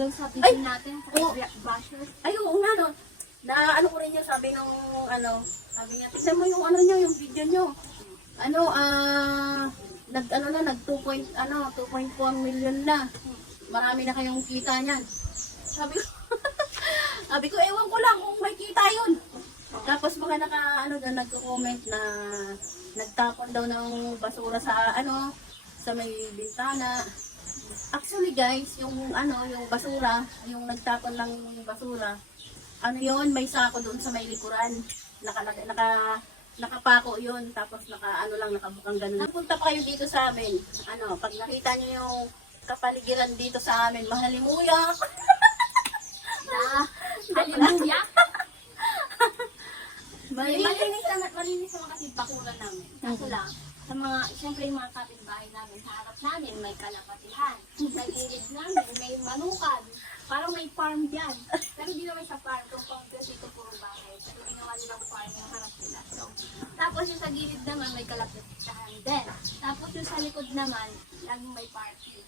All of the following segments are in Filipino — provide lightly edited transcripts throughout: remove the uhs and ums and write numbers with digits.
doon sa picture natin, sa oo. bashers. Ay, oo nga, no. Na ano ko rin yun, sabi nung, sabi niya, tignan mo yung ano niyo, yung video niyo. Nag 2.1 million na. Marami na kayong kita niyan. Sabi ko, sabi ko, ewan ko lang kung may kita yun. Tapos mga nagko-comment na nagtapon daw ng basura sa sa may bintana. Actually guys, yung basura, yung nagtapon ng basura, yun, may sako doon sa may likuran. Nakapako yun, tapos nakabukang ganun. Napunta pa kayo dito sa amin. Pag nakita niyo yung kapaligiran dito sa amin, mahalimuyak. Hallelujah! Mahalimuyak. Malinis naman kasi bakuran namin. Kaso lang, siyempre yung mga kapitbahay namin, sa harap namin may kalapatihan. Sa gilid namin may manukan. Parang may farm dyan. Pero hindi naman siya farm. Kung kasi ito puro bahay. Pero ginawa nilang farm yung harap nila. So, tapos yung sa gilid naman may kalapatihan din. Tapos yung sa likod naman, laging may parking.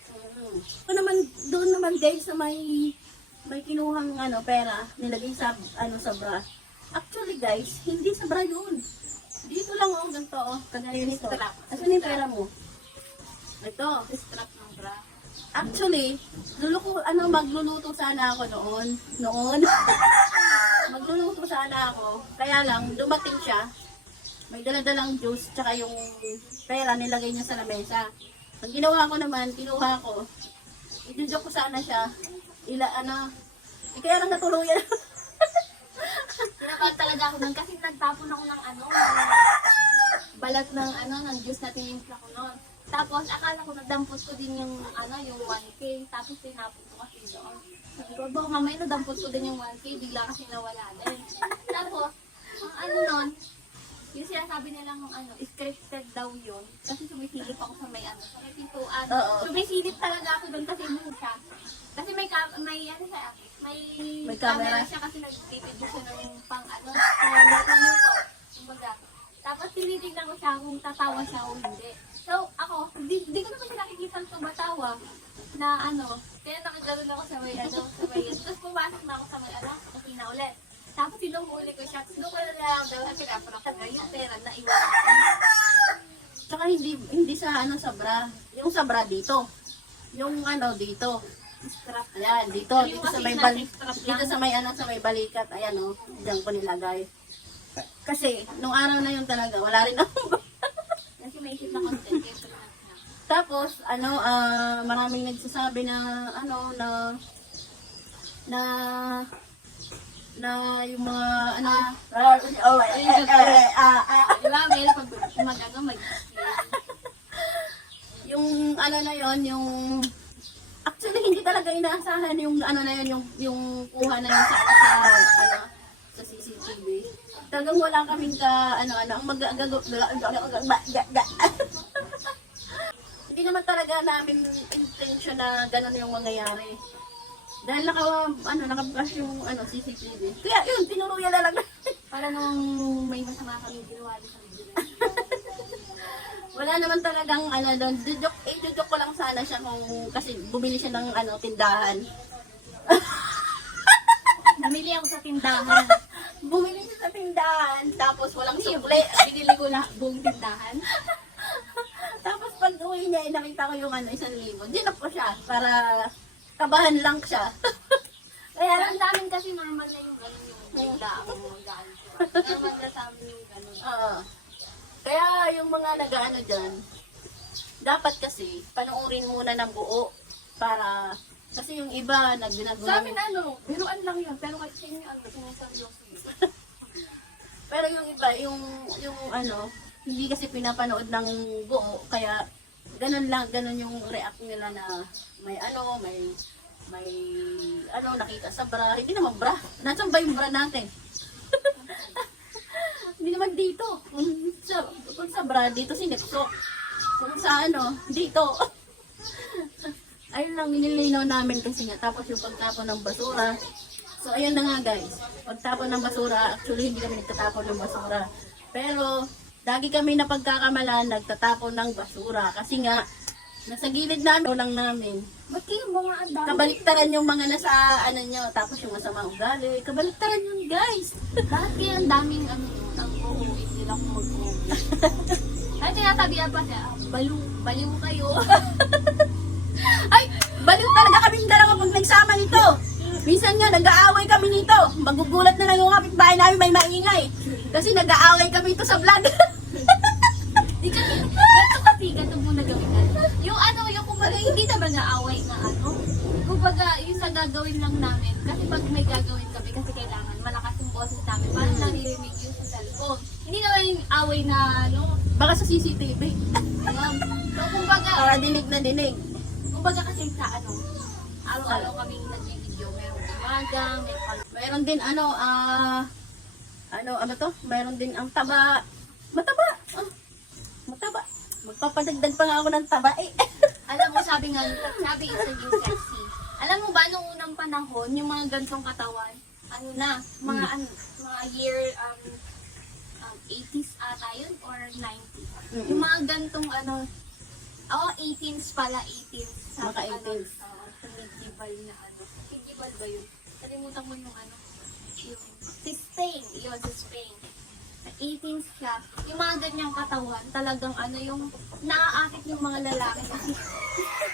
Doon naman guys sa may kinuhang pera, nilagay sa bra. Actually guys, hindi sa bra yun. Dito lang ganito kagaya nito. Asan yung pera mo? Ito, Strap ng bra. actually, magluluto sana ako noon. Magluluto sana ako. Kaya lang, dumating siya. May daladalang juice, tsaka yung pera nilagay niya sa lamesa. Ang ginawa ko naman, kinuha ko. Idudok ko sana siya. Kaya lang natuluyan. Kinakabahan talaga ako nun kasi nagtapon ako ng balat ng juice na tinimpla ko nun. Tapos akala ko nadampot ko din yung 1K, tapos tinapon ko kasi doon. Sabi ko, baka mamaya nadampot ko din yung 1K, bigla kasi nawala din. Tapos, ang nun, yung sinasabi nilang scripted daw yun, kasi sumisilip ako sa may sa may pintuan. Sumisilip talaga ako doon kasi siya. Kasi may camera siya kasi nag-video siya ng pang-video po. Kumbaga. Tapos tinitignan ko siya kung tatawa siya o hindi. So ako, di ko naman siya nakikita tumatawa na kaya nakagano'n ako sa may tapos pumasok na ako sa may kusina ulit. Tapos sinuhuli ko siya, doon ko na lang daw kasi yung pera na iwan. Tsaka hindi sa bra. Yung sa bra dito. Yung dito. Strap. Ayan, dito sa may sa may balikat. Ayan diyan ko nilagay. Kasi nung araw na yun talaga, wala rin ako. Kasi may isip na content. Tapos maraming nagsasabi na yung mga Diba, may yung na yon, yung actually hindi talaga inaasahan yung na yun, yung kuha na yun sa CCTV. Talagang wala kaming ang hindi naman talaga namin intention na gano'n yung mangyayari. Dahil nakabukas yung CCTV. Kaya yun, tinuruyan na lang. para nung may masama kami ginawa sa video. Wala naman talagang doon. Joke ko lang sana siya kasi bumili siya ng tindahan. Namili ako sa tindahan. Bumili siya sa tindahan, tapos walang sukle. Binili ko na buong tindahan. Tapos pag uwi niya, nakita ko yung 1,000. Dinap ko siya para kabahan lang siya. Kaya lang sa amin kasi normal na yung gano'n yung bigla ako magaan. Normal na sa amin yung gano'n. Kaya yung mga dyan, dapat kasi panoorin muna ng buo para kasi yung iba Sa amin biruan lang yun. Pero kasi sa inyo siniseryoso yun. Pero yung iba, yung hindi kasi pinapanood ng buo, kaya ganun yung react nila na may nakita sa bra. Hindi naman bra. Nasaan ba yung bra natin? Hindi naman dito. Kung sa bra, dito sinipsok. Kung sa dito. Ayun lang, nililinaw namin kasi nga. Tapos yung pagtapon ng basura. So, ayun na nga guys. Pagtapon ng basura, actually hindi kami nagtatapon ng basura. Pero, lagi kami na pagkakamalan, nagtatapon ng basura. Kasi nga, Nasa gilid na ano lang namin. Ba't kayo mga ang dami? Kabaliktaran yung mga nasa ano nyo, tapos yung masama ugali. Kabaliktaran yun, guys. Bakit kaya ang daming ano, ang uuwi nila kung mag-uuwi? Ay, tinasabi pa siya, baliw kayo. Ay, baliw talaga kaming dalawa pag nagsama nito. Minsan nga, nag-aaway kami nito. Magugulat na lang yung kapitbahay namin may maingay. Kasi nag-aaway kami ito sa vlog. Di kasi, ganito muna gawin natin. Yung ano, yung kumbaga, hindi naman naaway na ano. Kumbaga, yung sa gagawin lang namin, kasi pag may gagawin kami, kasi kailangan malakas yung boses namin, parang naririnig yun sa cellphone. Hindi naman yung away na, ano, Baka sa CCTV. alam. So, kumbaga, Para dinig na dinig. kumbaga kasi sa ano, araw-araw kaming nag-video, merong umaga, may Mayroon din ano to? Mayroon din ang taba. Mataba. Mataba. Magpapadagdag pa nga ako ng taba eh. Alam mo, sabi isa yung sexy. Alam mo ba, nung unang panahon, yung mga gantong katawan, ano na, mga year 80s ata yun, or 90s. Yung mga gantong ano, 18s pala, 18s. Mga 18s. Festival na ano. Festival ba yun? Kalimutan mo yung ano, yung, si Spain, yun, si Spain. 18s siya. Yung mga ganyang katawan, talagang ano, yung naaakit yung mga lalaki. Kasi,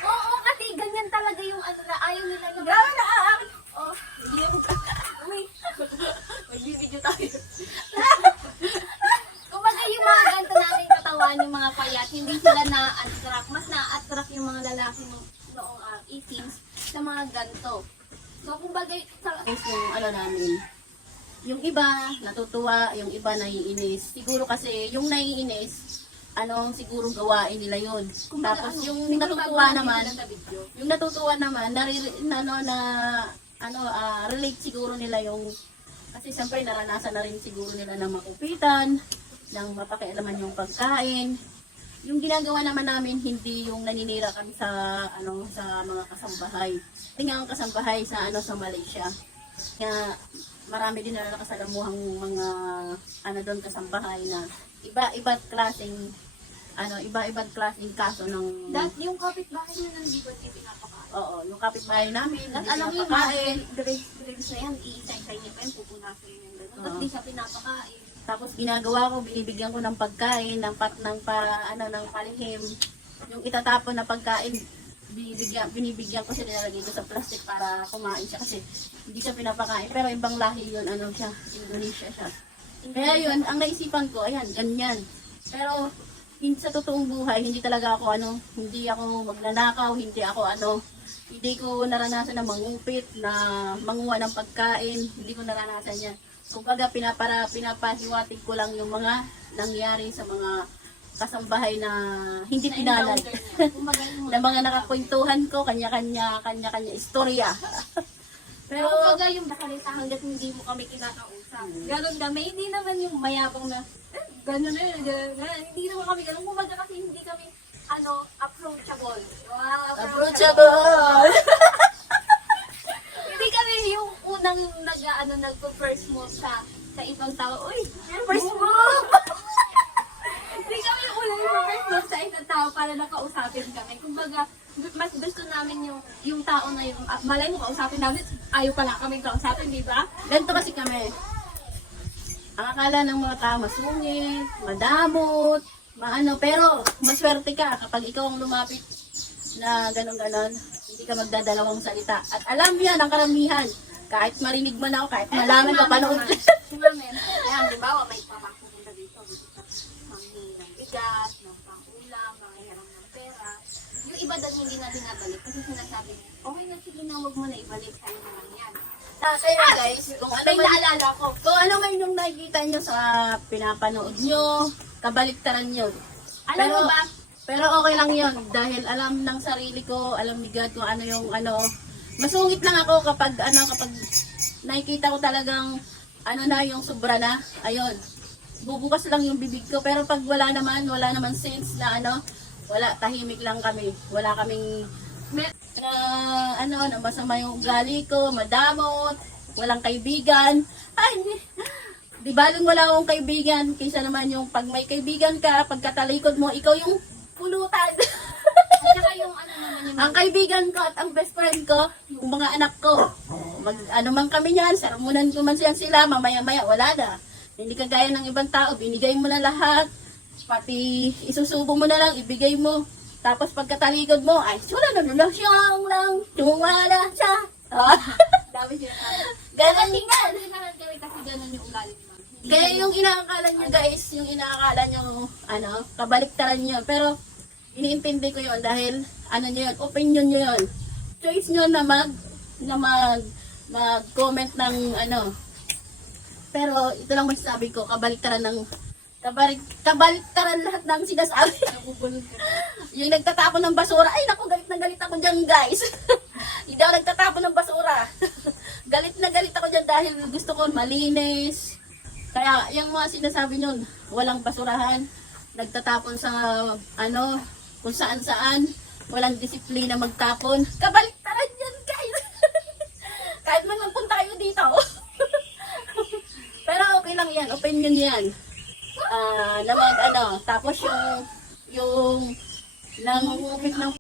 oo, kasi ganyan talaga yung ano na ayaw nila na. Grabe naaakit. Oh, hindi mo ka. Uy, magbibideo tayo. Kumbaga yung mga ganito namin katawan, yung mga payat, hindi sila na-attract. Mas na-attract yung mga lalaki noong 18s sa mga ganito. So, kumbaga, Guys, yung ano namin. Yung iba natutuwa, yung iba naiinis. Siguro kasi yung naiinis, siguro gawain nila yun. Tapos yung natutuwa naman, relate siguro nila yung, kasi siyempre naranasan na rin siguro nila ng makupitan, ng mapakialaman yung pagkain. Yung ginagawa naman namin, hindi yung naninira kami sa, sa mga kasambahay. Tingnan ang kasambahay sa, sa Malaysia. Kaya, marami din na nakasalamuhang mga doon kasambahay na iba-ibang klaseng kaso ng yung kapitbahay nyo nang di ba di pinapakain? oo, yung kapitbahay namin At hindi alam mo yung pinapakain. grades na yan, iisa-isa niya pa yun, pupunasan yun yung gano'n. At di siya pinapakain. Tapos ginagawa ko, binibigyan ko ng pagkain, ng palihim. Yung itatapon na pagkain, binibigyan ko siya, nilalagay ko sa plastic para kumain siya kasi hindi siya pinapakain. Pero ibang lahi yun, siya, Indonesia siya. Kaya yun, ang naisipan ko, ayan, ganyan. Pero sa totoong buhay, hindi talaga ako hindi ako magnanakaw, hindi ko naranasan na mangupit, na manguha ng pagkain, hindi ko naranasan yan. Kumbaga pinapahiwatig ko lang yung mga nangyari sa mga kasambahay na hindi pinalad. Na mga nakakwentuhan ko, kanya-kanya istorya. Pero kumbaga yung bakalita hanggat hindi mo kami kinakausap. Ganon kami, hindi naman yung mayabang na, gano'n na yun, hindi naman kami gano'n. Kumbaga kasi hindi kami, approachable. Wow, Approachable! Hindi kami yung unang nag-first move sa ibang tao. Uy, first move! Hindi kami yung unang first move sa isang tao para nakausapin kami. Kumbaga, mas gusto namin yung tao na yung, malay mo kausapin namin, ayaw pala kami kausapin, di ba? Ganito kasi kami. Ang akala ng mga tao masungit, madamot, pero maswerte ka kapag ikaw ang lumapit na ganon-ganon, hindi ka magdadalawang salita. At alam yan ang karamihan. Kahit marinig man ako, kahit malaman ka panood. Si Mamen, ayan, di ba, may papapunta dito. Manghiram ng bigas, ng pang-ulam, manghiram ng pera. Yung iba doon hindi na binabalik kasi sinasabi niya, okay na, sige na, huwag mo na ibalik, sa'yo naman yan. Kaya guys, kung ano May man, naalala ko. kung ano man yung nakikita nyo sa pinapanood nyo, kabaliktaran nyo. Alam mo ba? Pero okay lang yun dahil alam ng sarili ko, alam ni God kung ano yung masungit lang ako kapag nakikita ko talagang yung sobra na, ayun. Bubukas lang yung bibig ko pero pag wala naman sense na wala, tahimik lang kami. Wala kaming na masama yung ugali ko, madamot, walang kaibigan. Ay, di balong wala akong kaibigan, kaysa naman yung pag may kaibigan ka, pagkatalikod mo, ikaw yung pulutan. At saka yung ano naman yung Ang kaibigan ko at ang best friend ko, yung mga anak ko, ano man kami yan, saramunan ko man sila, mamaya-maya, wala na. Hindi kagaya ng ibang tao, binigay mo na lahat, pati isusubo mo na lang, ibigay mo. Tapos pagkatalikod mo, ay, sula na lang siyang lang, tumala siya. dami siya namin. Ganon nga. Hindi naman kami kasi ganun yung ugali ni ma'am. Kaya yung inaakala nyo guys, yung inaakala nyo, ano, kabaliktaran nyo. Pero, iniintindi ko yun dahil, ano nyo yun, opinion nyo yun. Choice nyo na mag-comment ng, ano. Pero, ito lang masasabi ko, kabaliktaran lahat ng sinasabi. Nabubulog ka. Yung nagtatapon ng basura, ay naku, galit na galit ako dyan guys. Hindi ako nagtatapon ng basura. Galit na galit ako dyan dahil gusto ko malinis. Kaya yung mga sinasabi nyo, walang basurahan, nagtatapon sa ano, kung saan saan, walang disiplina magtapon. Kabaliktaran yan guys. Kahit man magpunta kayo dito. Pero okay lang yan, opinion yan. Tapos yung nangungupit ng